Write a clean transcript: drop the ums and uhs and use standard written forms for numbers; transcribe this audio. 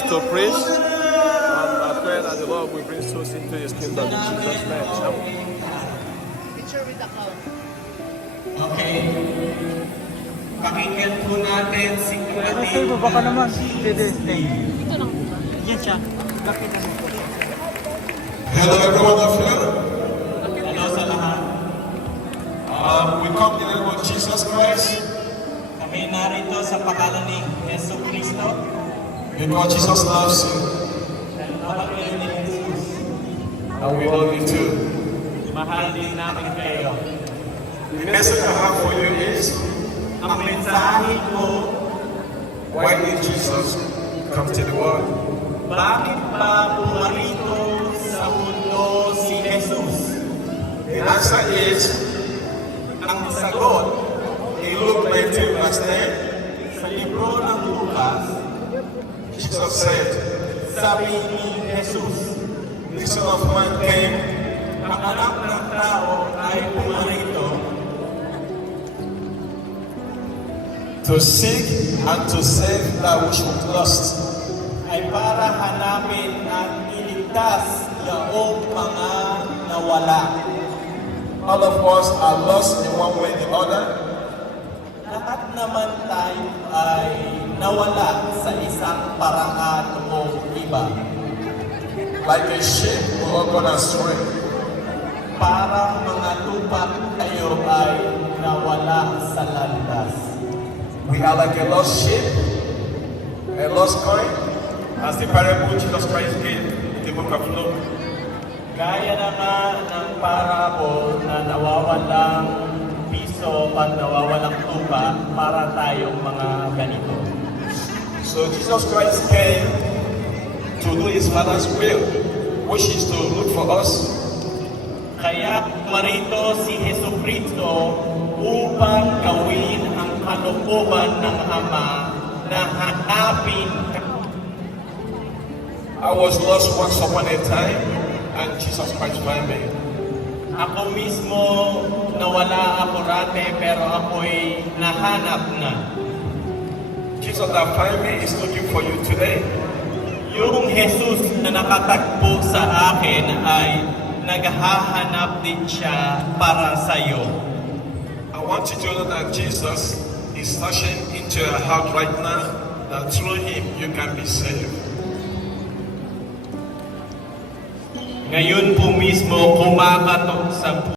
privilege to preach. I pray that the Lord will bring souls into His kingdom in Jesus' name. Picture with the cloud. Okay. Pakinggan po natin si Okay, baba ka naman. Dede. Ito lang. Yan siya. Bakit naman po? Hello everyone of you. Hello sa lahat. We come in the name of Jesus Christ Kami narito sa pangalan ni Yesu Cristo. because Jesus loves you Dahil mahal kayo ni Jesus. and we love you too. Mahal din namin kayo. The message I have for you is Ang mensahe ko, why did Jesus come to the world? bakit pa pumarito sa mundo si Jesus? The answer is Ang sagot, in Luke 19 verse 10, sa libro ng Lucas, Jesus said, sabi ni Jesus, the Son of Man came ang anak ng tao ay pumarito to seek and to save that which was lost. ay para hanapin at iligtas yaong mga nawala. All of us are lost in one way or the other. Lahat naman tayo ay nawala sa isang paraan o iba. Like a sheep, we all gone astray. Parang mga tupa tayo ay nawala sa landas. We are like a lost sheep, a lost coin, as the parable Jesus Christ gave in the book of Luke. Gaya naman ng parable na nawawalang piso at nawawalang tupa para tayong mga ganito. So Jesus Christ came to do His Father's will, which is to look for us. Kaya marito si Jesu Cristo upang gawin ang kalooban ng Ama na hanapin. I was lost once upon a time, and Jesus Christ found me. Ako mismo nawala ako rate pero ako'y nahanap na. Jesus that found me is looking for you today. Yung Jesus na nakatagpo sa akin ay naghahanap din siya para sa iyo. I want you to know that Jesus is touching into your heart right now, that through Him you can be saved. Ngayon po mismo kumakatok sa